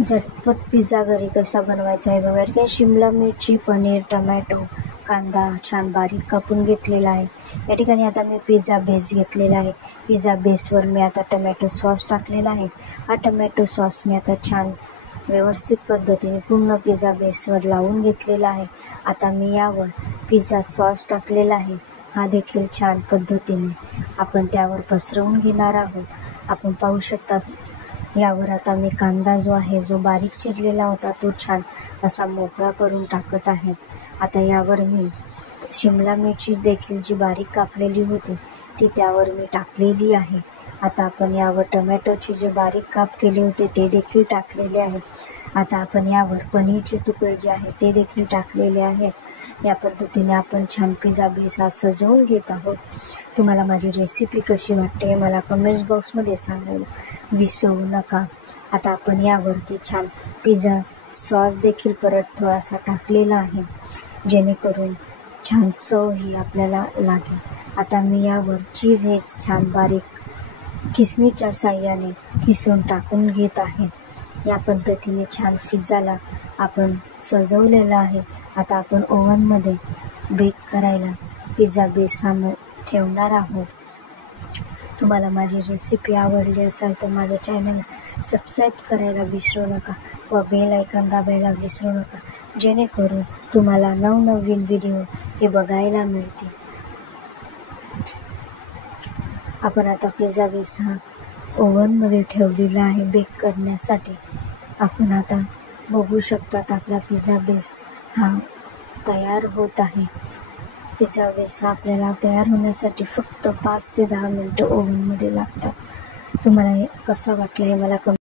झटपट पिझ्झा घरी कसा बनवायचा आहे बघा. की शिमला मिरची, पनीर, टमॅटो, कांदा छान बारीक कापून घेतलेला आहे. या ठिकाणी आता मी पिझ्झा बेस घेतलेला आहे. पिझ्झा बेसवर मी आता टमॅटो सॉस टाकलेला आहे. हा टमॅटो सॉस मी आता छान व्यवस्थित पद्धतीने पूर्ण पिझ्झा बेसवर लावून घेतलेला आहे. आता मी यावर पिझ्झा सॉस टाकलेला आहे. हा देखील छान पद्धतीने आपण त्यावर पसरवून घेणार आहोत. आपण पाहू शकता यावर आता मी कांदा जो आहे, जो बारीक चिरलेला होता, तो छान असा मोकळा करून टाकत आहे. आता यावर मी शिमला मिरची देखील जी बारीक कापलेली होती ती त्यावर मी टाकलेली आहे. आता आपण यावर टमॅटोचे जे बारीक काप केले होते ते देखील टाकलेले आहे. आता आपण यावर पनीरचे तुकडे जे आहेत ते देखील टाकलेले आहे. या पद्धतीने आपण छान पिझ्झा बेस हा सजवून घेत आहोत. तुम्हाला माझी रेसिपी कशी वाटते हे मला कमेंट्स बॉक्समध्ये सांगायला विसरू नका. आता आपण यावरती छान पिझ्झा सॉस देखील परत थोडासा टाकलेला आहे, जेणेकरून छान चव ही आपल्याला लागेल. आता मी यावर चीज हे छान बारीक खिसणीच्या साहाय्याने खिसून टाकून घेत आहे. या पद्धतीने छान पिझ्झाला आपण सजवलेलं आहे. आता आपण ओव्हनमध्ये बेक करायला पिझ्झा बेस हा ठेवणार आहोत. तुम्हाला माझी रेसिपी आवडली असेल तर माझ्या चॅनलला सबस्क्राईब करायला विसरू नका व बेल आयकॉन दाबायला विसरू नका, जेणेकरून तुम्हाला नवनवीन व्हिडिओ हे बघायला मिळतील. आपण आता पिझ्झा बेस हा ओव्हनमध्ये ठेवलेला आहे बेक करण्यासाठी. आपण आता बघू शकतात आपला पिझ्झा बेस हा तयार होत आहे. पिझ्झा बेस हा आपल्याला तयार होण्यासाठी फक्त 5 ते 10 मिनिटं ओव्हनमध्ये लागतात. तुम्हाला कसा वाटला हे मला